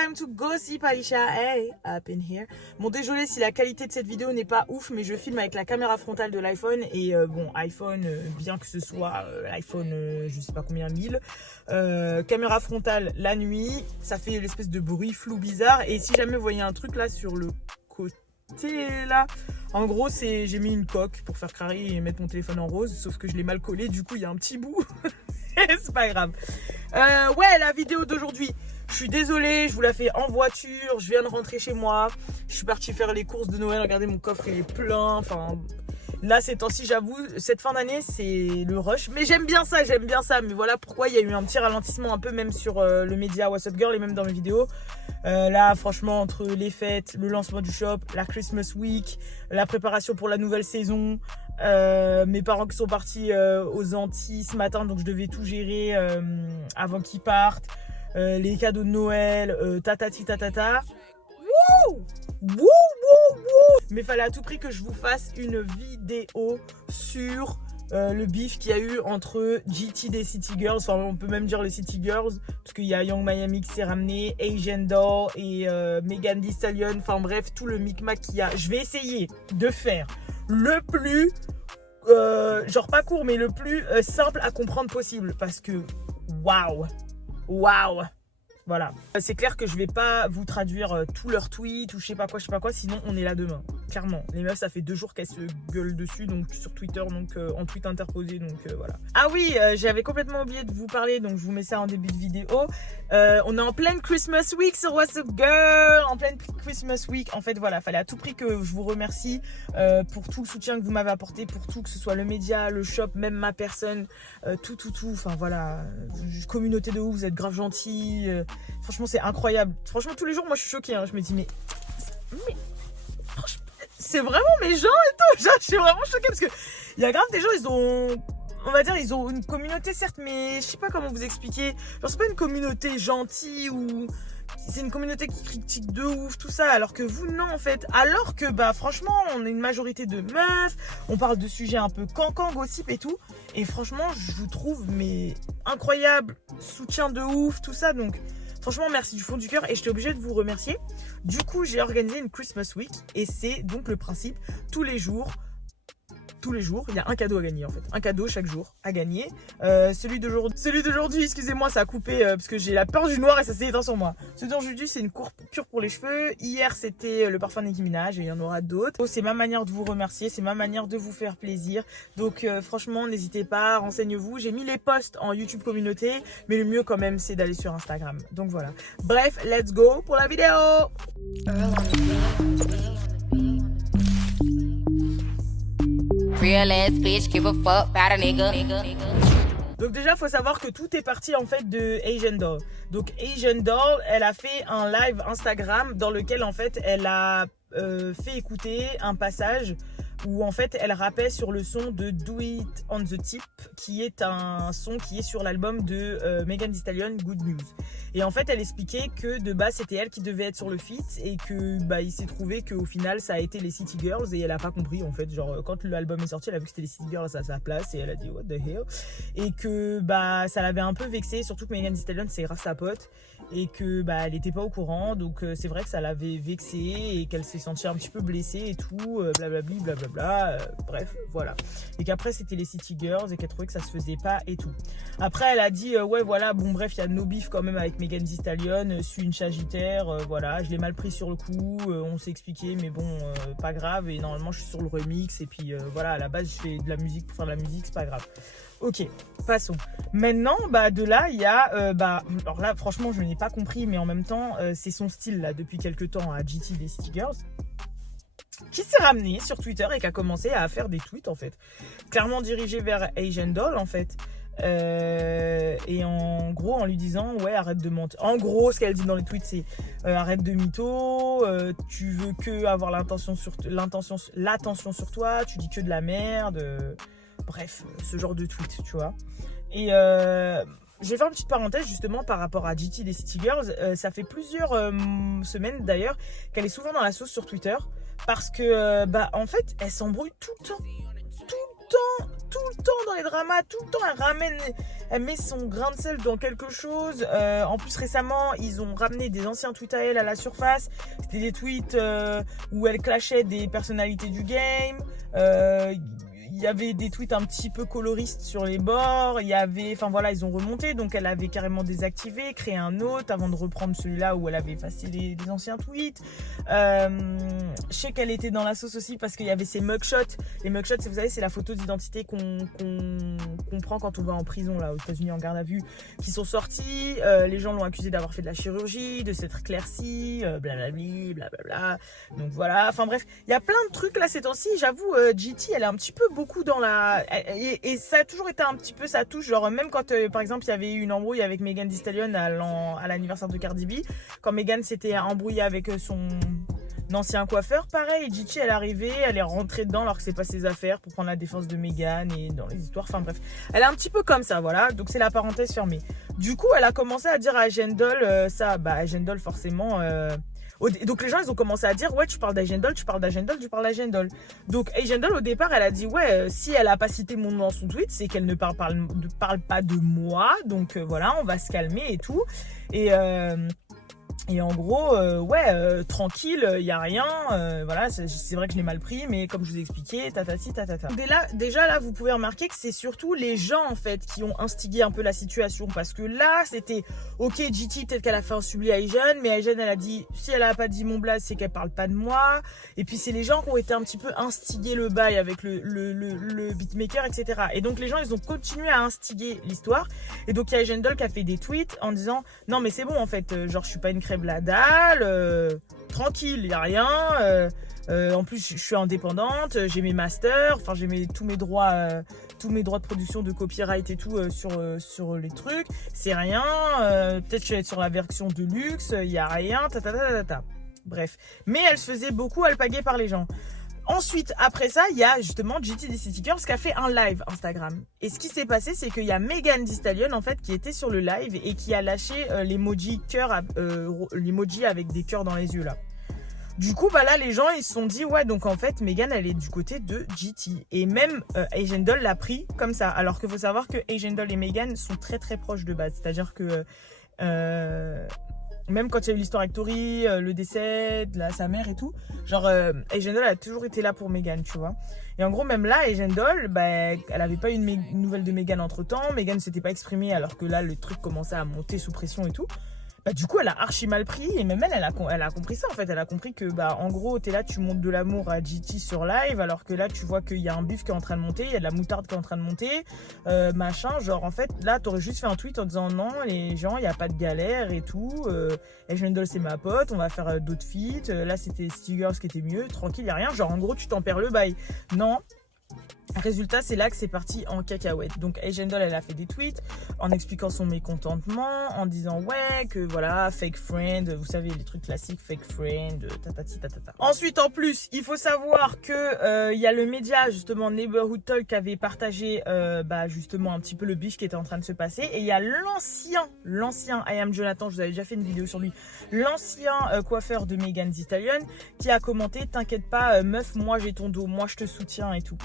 time to gossip, Alicia. Hey, up in here. Bon, désolé si la qualité de cette vidéo n'est pas ouf, mais je filme avec la caméra frontale de l'iPhone. Et bon, iPhone, bien que ce soit l'iPhone, je sais pas combien 1000, caméra frontale la nuit, ça fait l'espèce de bruit flou bizarre. Et si jamais vous voyez un truc là sur le côté là, en gros, j'ai mis une coque pour faire carré et mettre mon téléphone en rose, sauf que je l'ai mal collé, du coup il y a un petit bout. C'est pas grave. Ouais, la vidéo d'aujourd'hui, je suis désolée, je vous la fais en voiture, je viens de rentrer chez moi, je suis partie faire les courses de Noël, regardez mon coffre il est plein, enfin là ces temps-ci j'avoue, cette fin d'année c'est le rush, mais j'aime bien ça, mais voilà pourquoi il y a eu un petit ralentissement un peu même sur le média What's Up Girl et même dans mes vidéos. Là franchement entre les fêtes, le lancement du shop, la Christmas Week, la préparation pour la nouvelle saison, mes parents qui sont partis aux Antilles ce matin, donc je devais tout gérer avant qu'ils partent, les cadeaux de Noël, tatati tatata. Wouh, wouh, wouh, wouh. Mais fallait à tout prix que je vous fasse une vidéo sur le beef qu'il y a eu entre GT des City Girls, enfin on peut même dire les City Girls, parce qu'il y a Young Miami qui s'est ramené, Asian Doll et Megan Thee Stallion, enfin bref tout le micmac qu'il y a. Je vais essayer de faire le plus, genre pas court, mais le plus simple à comprendre possible, parce que waouh, waouh. Voilà, c'est clair que je vais pas vous traduire tous leurs tweets ou je sais pas quoi, sinon on est là demain. Clairement, les meufs ça fait 2 jours qu'elles se gueulent dessus, donc sur Twitter, donc en tweet interposé, donc voilà. Ah oui, j'avais complètement oublié de vous parler, donc je vous mets ça en début de vidéo. On est en pleine Christmas Week sur What's Up Girl, en pleine Christmas Week. En fait voilà, fallait à tout prix que je vous remercie pour tout le soutien que vous m'avez apporté, pour tout, que ce soit le média, le shop, même ma personne, tout, enfin voilà, communauté de ouf, vous êtes grave gentils. Franchement c'est incroyable, franchement tous les jours moi je suis choquée, hein. Je me dis mais c'est vraiment mes gens et tout, genre, je suis vraiment choquée parce que il y a grave des gens, ils ont, on va dire, ils ont une communauté certes, mais je sais pas comment vous expliquer, genre c'est pas une communauté gentille ou c'est une communauté qui critique de ouf tout ça, alors que vous non en fait, alors que bah franchement on est une majorité de meufs, on parle de sujets un peu cancan, gossip et tout, et franchement je vous trouve mais incroyable, soutien de ouf tout ça, donc franchement merci du fond du cœur et j'étais obligée de vous remercier. Du coup j'ai organisé une Christmas Week et c'est donc le principe, tous les jours il y a un cadeau à gagner en fait, un cadeau chaque jour à gagner. Celui d'aujourd'hui, excusez-moi ça a coupé parce que j'ai la peur du noir et ça s'est éteint sur moi. Celui d'aujourd'hui c'est une cure pour les cheveux, hier c'était le parfum Nicki Minaj et il y en aura d'autres. C'est ma manière de vous remercier, c'est ma manière de vous faire plaisir, donc franchement n'hésitez pas, renseignez-vous. J'ai mis les posts en YouTube communauté, mais le mieux quand même c'est d'aller sur Instagram, donc voilà. Bref, let's go pour la vidéo. Real ass bitch, give a fuck about a nigga. Donc déjà, il faut savoir que tout est parti en fait de Asian Doll. Donc Asian Doll, elle a fait un live Instagram dans lequel en fait elle a fait écouter un passage où en fait elle rappait sur le son de Do It On The Tip, qui est un son qui est sur l'album de Megan Thee Stallion, Good News. Et en fait elle expliquait que de base c'était elle qui devait être sur le feat et que bah il s'est trouvé qu'au final ça a été les City Girls et elle a pas compris en fait, genre quand l'album est sorti elle a vu que c'était les City Girls à sa place et elle a dit what the hell, et que bah ça l'avait un peu vexée, surtout que Megan Thee Stallion c'est grave sa pote et que bah elle était pas au courant, donc c'est vrai que ça l'avait vexée et qu'elle s'est sentie un petit peu blessée et tout, blablabli blablabla, bref voilà, et qu'après c'était les City Girls et qu'elle trouvait que ça se faisait pas et tout. Après elle a dit ouais voilà, bon bref il y a no beef quand même avec Megan Thee Stallion, je suis une sagittaire, voilà, je l'ai mal pris sur le coup, on s'est expliqué mais bon pas grave, et normalement je suis sur le remix et puis voilà, à la base je fais de la musique pour faire de la musique, c'est pas grave. Ok, passons. Maintenant, bah de là, il y a, alors là, franchement, je n'ai pas compris, mais en même temps, c'est son style là depuis quelques temps à GT des City Girls, qui s'est ramené sur Twitter et qui a commencé à faire des tweets en fait, clairement dirigés vers Asian Doll en fait. Et en gros en lui disant ouais arrête de mentir, en gros ce qu'elle dit dans les tweets c'est arrête de mytho, tu veux que avoir l'attention sur toi, tu dis que de la merde, bref ce genre de tweet tu vois. Et je vais faire une petite parenthèse justement par rapport à GT des City Girls, ça fait plusieurs semaines d'ailleurs qu'elle est souvent dans la sauce sur Twitter parce que bah en fait elle s'embrouille tout le temps dans les dramas, tout le temps elle ramène elle met son grain de sel dans quelque chose. En plus récemment ils ont ramené des anciens tweets à elle à la surface. C'était des tweets où elle clashait des personnalités du game. Il y avait des tweets un petit peu coloristes sur les bords, il y avait, enfin voilà, ils ont remonté, donc elle avait carrément désactivé, créé un autre avant de reprendre celui-là où elle avait effacé les anciens tweets. Je sais qu'elle était dans la sauce aussi parce qu'il y avait ses mugshots. Les mugshots, vous savez, c'est la photo d'identité qu'on prend quand on va en prison là aux États-Unis en garde à vue, qui sont sortis. Les gens l'ont accusé d'avoir fait de la chirurgie, de s'être éclairci, blablabli, blablabla. Donc voilà, enfin bref, il y a plein de trucs là ces temps-ci. J'avoue, GT, elle est un petit peu beaucoup dans la et ça a toujours été un petit peu sa touche, genre même quand par exemple il y avait eu une embrouille avec Megan Thee Stallion à l'anniversaire de Cardi B, quand Megan s'était embrouillée avec son ancien coiffeur, pareil, Gigi elle est arrivée, elle est rentrée dedans alors que c'est pas ses affaires pour prendre la défense de Megan et dans les histoires, enfin bref, elle est un petit peu comme ça, voilà, donc c'est la parenthèse fermée. Du coup elle a commencé à dire à Agendol ça, bah Agendol forcément donc les gens ils ont commencé à dire ouais tu parles d'Agendol, tu parles d'Agendol, tu parles d'Agendol. Donc Agendol au départ elle a dit ouais si elle a pas cité mon nom dans son tweet c'est qu'elle ne parle pas de moi, donc voilà on va se calmer et tout. Et en gros, tranquille, il n'y a rien. Voilà, c'est vrai que je l'ai mal pris, mais comme je vous ai expliqué, tatati, tatata. Déjà là, vous pouvez remarquer que c'est surtout les gens en fait qui ont instigé un peu la situation. Parce que là, c'était ok, GT, peut-être qu'elle a fait un subli à Asian, mais Asian, elle a dit si elle a pas dit mon blaze, c'est qu'elle parle pas de moi. Et puis c'est les gens qui ont été un petit peu instigués le bail avec le beatmaker, etc. Et donc les gens, ils ont continué à instiguer l'histoire. Et donc il y a Agendol qui a fait des tweets en disant non mais c'est bon en fait, genre je suis pas une crève la dalle, tranquille, y a rien. En plus, je suis indépendante, j'ai mes masters, enfin j'ai tous mes droits de production, de copyright et tout sur les trucs. C'est rien. Peut-être que je vais être sur la version de luxe, y a rien. Bref, mais elle se faisait beaucoup alpaguer par les gens. Ensuite, après ça, il y a justement GT DC Stickers qui a fait un live Instagram. Et ce qui s'est passé, c'est qu'il y a Megan Thee Stallion en fait qui était sur le live et qui a lâché l'emoji cœur, l'emoji avec des cœurs dans les yeux là. Du coup, bah là, les gens ils se sont dit ouais, donc en fait, Megan elle est du côté de GT. Et même Agendol l'a pris comme ça. Alors qu'il faut savoir que Agendol et Megan sont très très proches de base. C'est-à-dire que même quand il y a eu l'histoire avec Tori, le décès de sa mère et tout, genre Agendol a toujours été là pour Megan, tu vois. Et en gros, même là, Agendol, bah, elle avait pas eu une nouvelle de Megan entre temps. Megan ne s'était pas exprimée alors que là, le truc commençait à monter sous pression et tout. Bah, du coup, elle a archi mal pris et même elle a compris ça en fait. Elle a compris que, bah, en gros, t'es là, tu montes de l'amour à GT sur live alors que là, tu vois qu'il y a un bif qui est en train de monter, il y a de la moutarde qui est en train de monter, machin. Genre, en fait, là, t'aurais juste fait un tweet en disant non, les gens, il n'y a pas de galère et tout. Agendol, c'est ma pote, on va faire d'autres feats. Là, c'était Stiggers qui était mieux, tranquille, il n'y a rien. Genre, en gros, tu t'en perds le bail. Non. Résultat, c'est là que c'est parti en cacahuète. Donc Agendol, elle a fait des tweets en expliquant son mécontentement, en disant ouais que voilà, fake friend, vous savez les trucs classiques, fake friend, tatati tatata. Ensuite, en plus, il faut savoir que il y a le média justement Neighborhood Talk qui avait partagé justement un petit peu le bif qui était en train de se passer. Et il y a l'ancien I Am Jonathan, je vous avais déjà fait une vidéo sur lui, l'ancien coiffeur de Megan Thee Stallion qui a commenté t'inquiète pas meuf, moi j'ai ton dos, moi je te soutiens et tout.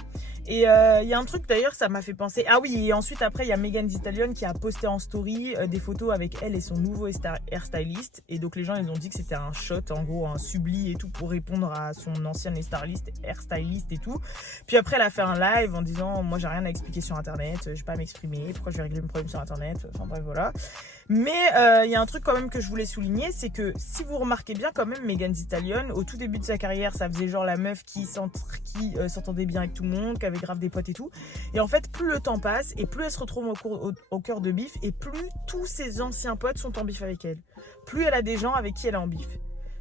Et il y a un truc d'ailleurs, ça m'a fait penser. Ah oui, et ensuite après il y a Megan Thee Stallion qui a posté en story des photos avec elle et son nouveau hairstylist. Et donc les gens ils ont dit que c'était un shot, en gros un subli et tout pour répondre à son ancien hairstylist et tout. Puis après elle a fait un live en disant moi j'ai rien à expliquer sur internet, je vais pas m'exprimer, pourquoi je vais régler mes problèmes sur internet, enfin bref voilà. Mais il y a un truc quand même que je voulais souligner, c'est que si vous remarquez bien quand même Megan Thee Stallion, au tout début de sa carrière, ça faisait genre la meuf qui s'entendait bien avec tout le monde, qui avait grave des potes et tout. Et en fait, plus le temps passe et plus elle se retrouve au cœur de bif et plus tous ses anciens potes sont en bif avec elle. Plus elle a des gens avec qui elle est en bif.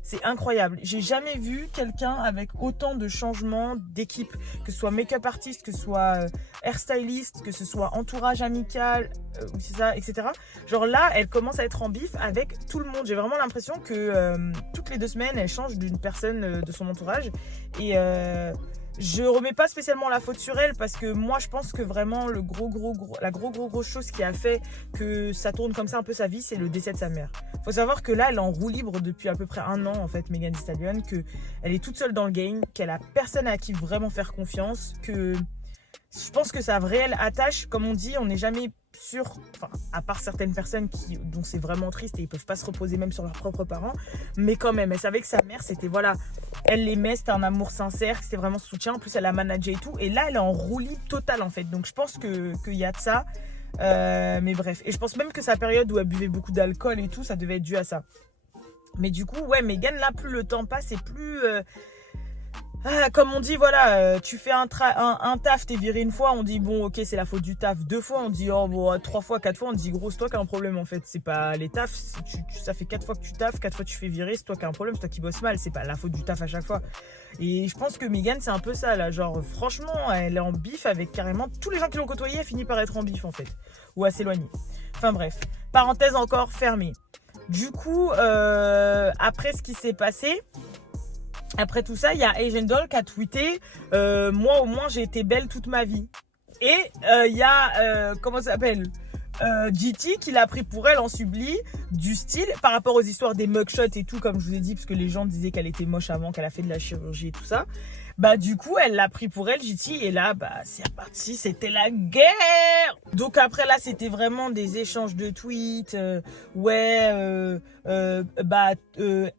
C'est incroyable. J'ai jamais vu quelqu'un avec autant de changements d'équipe, que ce soit make-up artiste, que ce soit hairstyliste, que ce soit entourage amical, c'est ça, etc. Genre là, elle commence à être en bif avec tout le monde. J'ai vraiment l'impression que toutes les 2 semaines, elle change d'une personne de son entourage. Et je remets pas spécialement la faute sur elle parce que moi je pense que vraiment la grosse chose qui a fait que ça tourne comme ça un peu sa vie, c'est le décès de sa mère. Faut savoir que là elle est en roue libre depuis à peu près 1 an en fait, Megan Thee Stallion, que elle est toute seule dans le game, qu'elle a personne à qui vraiment faire confiance, que je pense que sa réelle attache, comme on dit, on n'est jamais sûre, enfin, à part certaines personnes dont c'est vraiment triste et ils peuvent pas se reposer même sur leurs propres parents, mais quand même, elle savait que sa mère, c'était, voilà, elle l'aimait, c'était un amour sincère, c'était vraiment soutien. En plus, elle a managé et tout. Et là, elle est en roue libre totale, en fait. Donc, je pense qu'il y a de ça. Mais bref. Et je pense même que sa période où elle buvait beaucoup d'alcool et tout, ça devait être dû à ça. Mais du coup, ouais, Meghan, là, plus le temps passe et plus... comme on dit, voilà, tu fais un taf, t'es viré une fois, on dit bon, ok, c'est la faute du taf. 2 fois, on dit oh, bon, 3 fois, 4 fois, on dit gros, c'est toi qui as un problème en fait. C'est pas les tafs, ça fait 4 fois que tu taffes, 4 fois tu fais virer, c'est toi qui as un problème, c'est toi qui bosses mal, c'est pas la faute du taf à chaque fois. Et je pense que Meghan, c'est un peu ça là, genre franchement, elle est en bif avec carrément tous les gens qui l'ont côtoyée, elle finit par être en bif en fait, ou à s'éloigner. Enfin bref, parenthèse encore fermée. Du coup, après ce qui s'est passé. Après tout ça, il y a Asian Doll qui a tweeté moi au moins j'ai été belle toute ma vie. Et il y a comment ça s'appelle GT qui l'a pris pour elle en subli du style par rapport aux histoires des mugshots et tout, comme je vous ai dit, parce que les gens disaient qu'elle était moche avant, qu'elle a fait de la chirurgie et tout ça. Bah du coup elle l'a pris pour elle GT, et là bah c'est reparti, c'était la guerre. Donc après là c'était vraiment des échanges de tweets,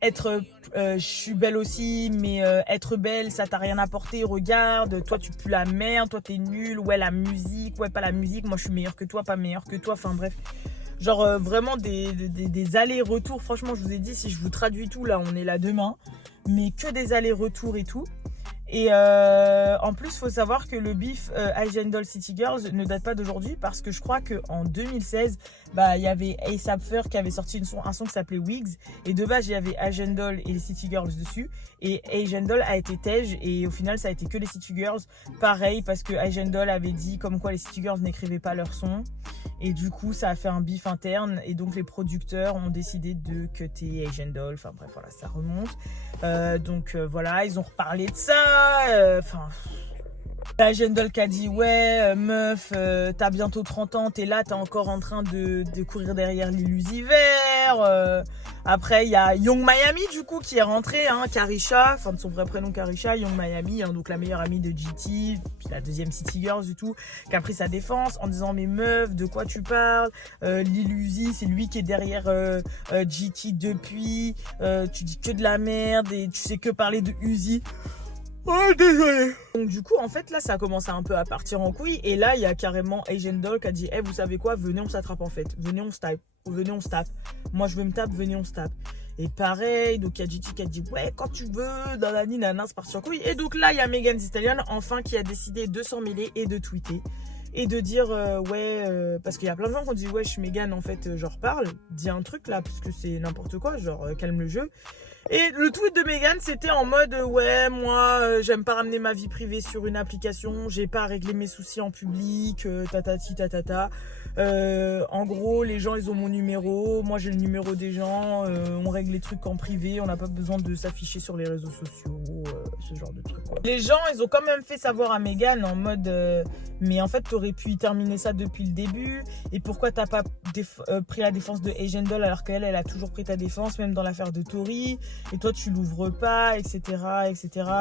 être je suis belle aussi, mais être belle ça t'a rien apporté, regarde, toi tu pues la merde, toi t'es nulle, ouais la musique, ouais pas la musique, moi je suis meilleure que toi, pas meilleure que toi, enfin bref. Genre vraiment des allers-retours, franchement je vous ai dit, si je vous traduis tout là on est là demain, mais que des allers-retours et tout. Et en plus, il faut savoir que le bif Asian Doll City Girls ne date pas d'aujourd'hui, parce que je crois qu'en 2016, bah, il y avait A$AP Ferg qui avait sorti un son qui s'appelait Wigs. Et de base, il y avait Asian Doll et les City Girls dessus. Et Asian Doll a été tège, et au final, ça a été que les City Girls. Pareil, parce que Asian Doll avait dit comme quoi les City Girls n'écrivaient pas leurs sons. Et du coup, ça a fait un bif interne. Et donc, les producteurs ont décidé de cutter Asian Doll. Enfin bref, voilà, ça remonte. Voilà, ils ont reparlé de ça. Asian Doll qui a dit ouais meuf, t'as bientôt 30 ans, t'es là, t'es encore en train de courir derrière l'illusiver. Après il y a Young Miami du coup qui est rentrée, hein, Carisha, enfin de son vrai prénom Carisha, Young Miami, hein, donc la meilleure amie de GT, puis la deuxième City Girls du tout, qui a pris sa défense en disant mais meuf, de quoi tu parles, Lil c'est lui qui est derrière GT depuis, tu dis que de la merde et tu sais que parler de Uzi. Oh désolé. Donc du coup en fait là ça a commencé un peu à partir en couille, et là il y a carrément Asian Doll qui a dit vous savez quoi, venez on s'attrape en fait, venez on se tape, venez on se tape, moi je veux me tape, venez on se tape. Et pareil, donc il y a GT qui a dit ouais quand tu veux, nanani nana, c'est parti en couille. Et donc là il y a Megan Thee Stallion enfin qui a décidé de s'en mêler et de tweeter et de dire parce qu'il y a plein de gens qui ont dit ouais je suis Megan en fait, genre parle, dis un truc là parce que c'est n'importe quoi, genre calme le jeu. Et le tweet de Megan c'était en mode ouais moi j'aime pas ramener ma vie privée sur une application, j'ai pas à régler mes soucis en public, tatati tatata. En gros les gens ils ont mon numéro, moi j'ai le numéro des gens, on règle les trucs en privé, on n'a pas besoin de s'afficher sur les réseaux sociaux, ce genre de trucs quoi. Les gens ils ont quand même fait savoir à Megan en mode mais en fait t'aurais pu y terminer ça depuis le début, et pourquoi t'as pas pris la défense de Asian Doll alors qu'elle a toujours pris ta défense même dans l'affaire de Tory, et toi tu l'ouvres pas, etc. etc.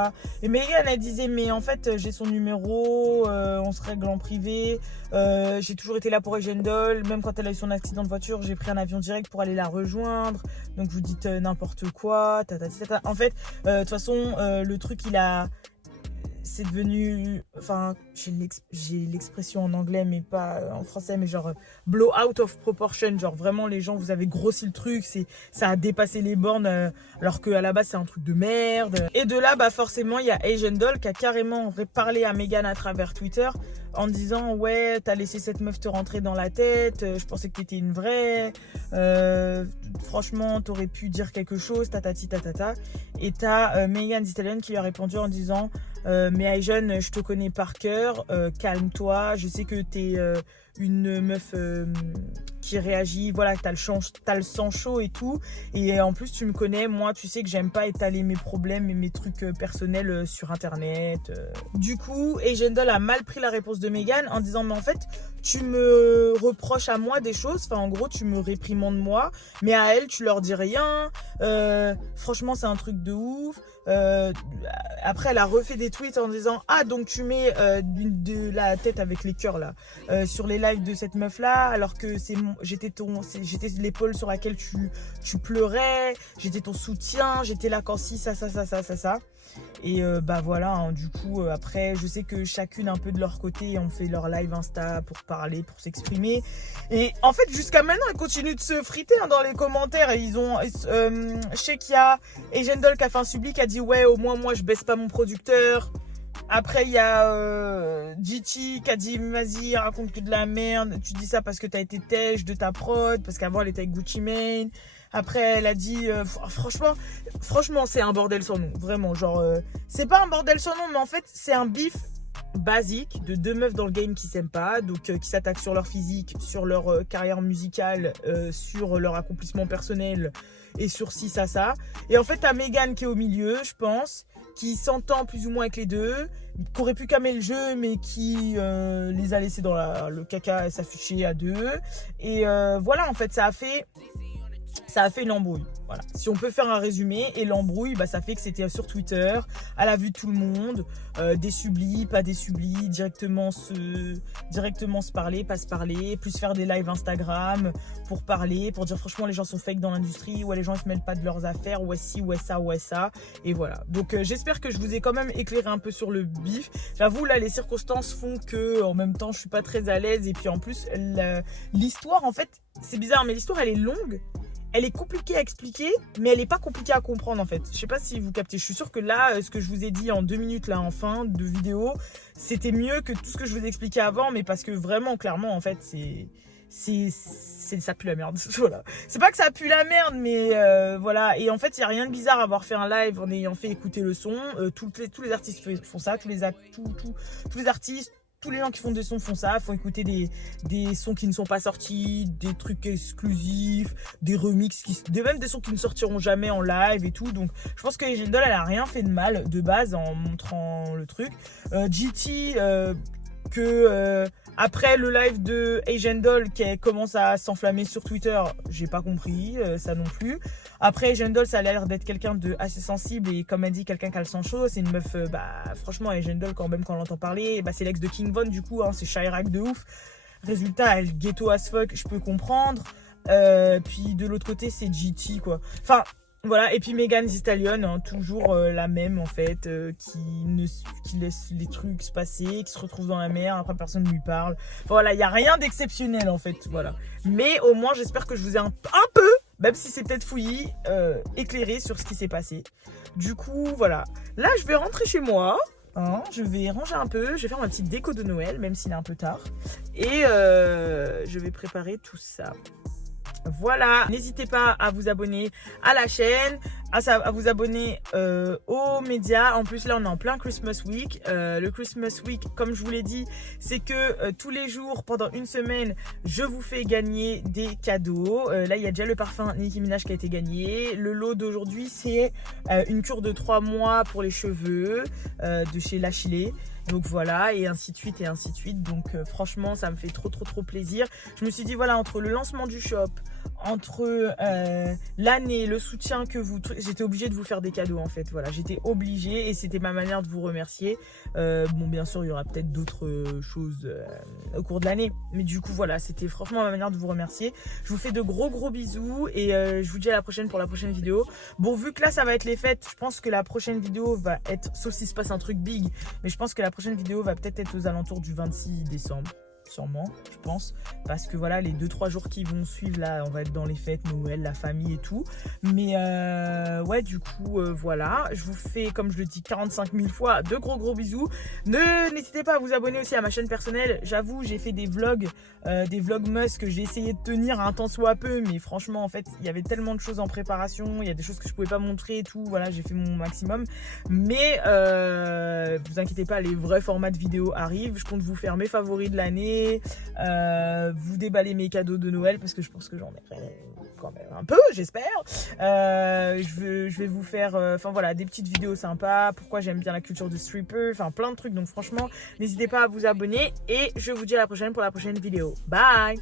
Et Megan elle disait mais en fait j'ai son numéro, on se règle en privé, j'ai toujours été là pour Asian Doll, même quand elle a eu son accident de voiture j'ai pris un avion direct pour aller la rejoindre, donc vous dites n'importe quoi, tata. En fait de toute façon le truc c'est devenu, enfin j'ai l'expression en anglais mais pas en français, mais genre blow out of proportion, genre vraiment les gens vous avez grossi le truc, ça a dépassé les bornes alors qu'à la base c'est un truc de merde. Et de là bah forcément il y a Asian Doll qui a carrément parlé à Megan à travers Twitter en disant ouais t'as laissé cette meuf te rentrer dans la tête, je pensais que t'étais une vraie, franchement t'aurais pu dire quelque chose, tatati tatata. Et t'as Megan Thee Stallion qui lui a répondu en disant mais Asian je te connais par cœur, calme-toi, je sais que t'es une meuf qui réagit, voilà, que t'as le sang chaud et tout. Et en plus, tu me connais, moi, tu sais que j'aime pas étaler mes problèmes et mes trucs personnels sur Internet. Du coup, Asian Doll a mal pris la réponse de Megan en disant, mais en fait, tu me reproches à moi des choses, enfin, en gros, tu me réprimandes moi, mais à elle, tu leur dis rien. Franchement, c'est un truc de ouf. Après, elle a refait des tweets en disant, ah, donc tu mets de la tête avec les cœurs là sur les lives de cette meuf là, alors que j'étais l'épaule sur laquelle tu pleurais, j'étais ton soutien, j'étais là quand si ça. Et bah voilà, hein, du coup après je sais que chacune un peu de leur côté ont fait leur live Insta pour parler, pour s'exprimer, et en fait jusqu'à maintenant ils continuent de se friter hein, dans les commentaires. Et je sais qu'il y a Asian Doll qui a fait un public, qui a dit ouais, au moins moi je baisse pas mon producteur. Après il y a GT qui a dit vas-y, raconte que de la merde, tu dis ça parce que t'as été têche de ta prod, parce qu'avant elle était avec Gucci Mane. Après, elle a dit, franchement, c'est un bordel sans nom. Vraiment, genre, c'est pas un bordel sans nom, mais en fait, c'est un bif basique de deux meufs dans le game qui s'aiment pas, donc qui s'attaquent sur leur physique, sur leur carrière musicale, sur leur accomplissement personnel et sur ci, ça. Et en fait, t'as Megan qui est au milieu, je pense, qui s'entend plus ou moins avec les deux, qui aurait pu calmer le jeu, mais qui les a laissés dans le caca et s'afficher à deux. Et voilà, en fait, ça a fait une embrouille. Voilà. Si on peut faire un résumé, et l'embrouille, bah, ça fait que c'était sur Twitter, à la vue de tout le monde, des sublis, pas des sublis, directement se parler, pas se parler, plus faire des lives Instagram pour parler, pour dire franchement les gens sont fake dans l'industrie, ouais les gens ils se mêlent pas de leurs affaires, ouais si, ouais ça, et voilà. Donc j'espère que je vous ai quand même éclairé un peu sur le bif. J'avoue là les circonstances font que en même temps je suis pas très à l'aise, et puis en plus l'histoire en fait, c'est bizarre mais l'histoire elle est longue. Elle est compliquée à expliquer, mais elle n'est pas compliquée à comprendre en fait. Je sais pas si vous captez. Je suis sûre que là, ce que je vous ai dit en 2 minutes là en fin de vidéo, c'était mieux que tout ce que je vous ai expliqué avant, mais parce que vraiment, clairement, en fait, ça pue la merde. Voilà. C'est pas que ça pue la merde, mais voilà. Et en fait, il y a rien de bizarre à avoir fait un live en ayant fait écouter le son. Tous les artistes font ça, tous les artistes. Tous les gens qui font des sons font ça, font écouter des sons qui ne sont pas sortis, des trucs exclusifs, des remixes, même des sons qui ne sortiront jamais en live et tout. Donc je pense que Asian Doll, elle a rien fait de mal de base en montrant le truc. GT, après le live de Asian Doll qui commence à s'enflammer sur Twitter, j'ai pas compris ça non plus. Après Asian Doll, ça a l'air d'être quelqu'un de assez sensible, et comme elle dit, quelqu'un qui a le sang chaud. C'est une meuf, franchement Asian Doll, quand même quand on l'entend parler, c'est l'ex de King Von du coup, hein, c'est Chirac de ouf. Résultat, elle ghetto as fuck, je peux comprendre. Puis de l'autre côté c'est GT quoi. Enfin voilà, et puis Megan Thee Stallion, hein, toujours la même en fait, qui laisse les trucs se passer, qui se retrouve dans la mer, après personne ne lui parle. Voilà, il n'y a rien d'exceptionnel en fait, voilà. Mais au moins j'espère que je vous ai un peu, même si c'est peut-être fouillis, éclairé sur ce qui s'est passé. Du coup voilà, là je vais rentrer chez moi. Hein, je vais ranger un peu, je vais faire ma petite déco de Noël, même s'il est un peu tard. Et je vais préparer tout ça. Voilà, n'hésitez pas à vous abonner à la chaîne, à vous abonner aux médias. En plus là on est en plein Christmas Week. Le Christmas Week, comme je vous l'ai dit, c'est que tous les jours pendant une semaine je vous fais gagner des cadeaux. Là il y a déjà le parfum Nicki Minaj qui a été gagné. Le lot d'aujourd'hui c'est une cure de 3 mois pour les cheveux de chez La Chilée. Donc voilà, et ainsi de suite et ainsi de suite. Donc franchement ça me fait trop plaisir. Je me suis dit voilà, entre le lancement du shop, entre l'année, le soutien que vous... J'étais obligée de vous faire des cadeaux en fait. Voilà, j'étais obligée et c'était ma manière de vous remercier. Bon bien sûr il y aura peut-être d'autres choses au cours de l'année. Mais du coup voilà, c'était franchement ma manière de vous remercier. Je vous fais de gros bisous et je vous dis à la prochaine pour la prochaine vidéo. Bon, vu que là ça va être les fêtes, je pense que la prochaine vidéo va être... Sauf s'il se passe un truc big, mais je pense que la prochaine vidéo va peut-être être aux alentours du 26 décembre. Sûrement, je pense, parce que voilà, les 2-3 jours qui vont suivre là, on va être dans les fêtes, Noël, la famille et tout. Mais ouais, du coup voilà, je vous fais, comme je le dis 45 000 fois, de gros bisous. N'hésitez pas à vous abonner aussi à ma chaîne personnelle. J'avoue, j'ai fait des vlogmas que j'ai essayé de tenir un temps soit peu, mais franchement en fait il y avait tellement de choses en préparation, il y a des choses que je pouvais pas montrer et tout. Voilà, j'ai fait mon maximum, mais vous inquiétez pas, les vrais formats de vidéo arrivent. Je compte vous faire mes favoris de l'année, abonner, vous déballer mes cadeaux de Noël parce que je pense que j'en ai quand même un peu, j'espère. Je vais vous faire enfin voilà, des petites vidéos sympas, pourquoi j'aime bien la culture de stripper, enfin plein de trucs. Donc franchement, n'hésitez pas à vous abonner et je vous dis à la prochaine pour la prochaine vidéo. Bye!